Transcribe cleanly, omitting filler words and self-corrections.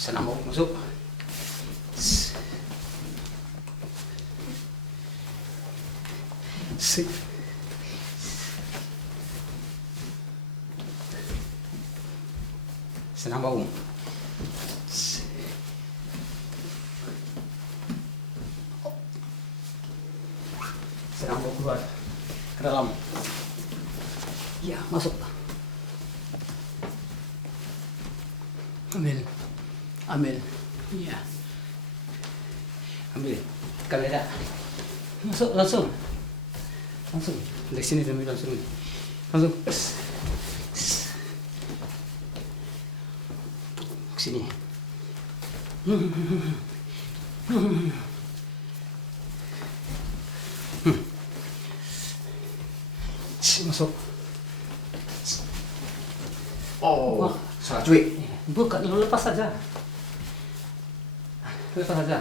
Sana mau masuk. Senang bau. Senang bau keluar ke dalam. Ya, masuk. Ambil. Ambil. Ya. Ambil. Kamera. Masuk langsung. Langsung. Dari sini ambil langsung. Langsung. Ke sini. Masuk. Oh, salah cuy. Bukan, lepas saja. Lepas saja.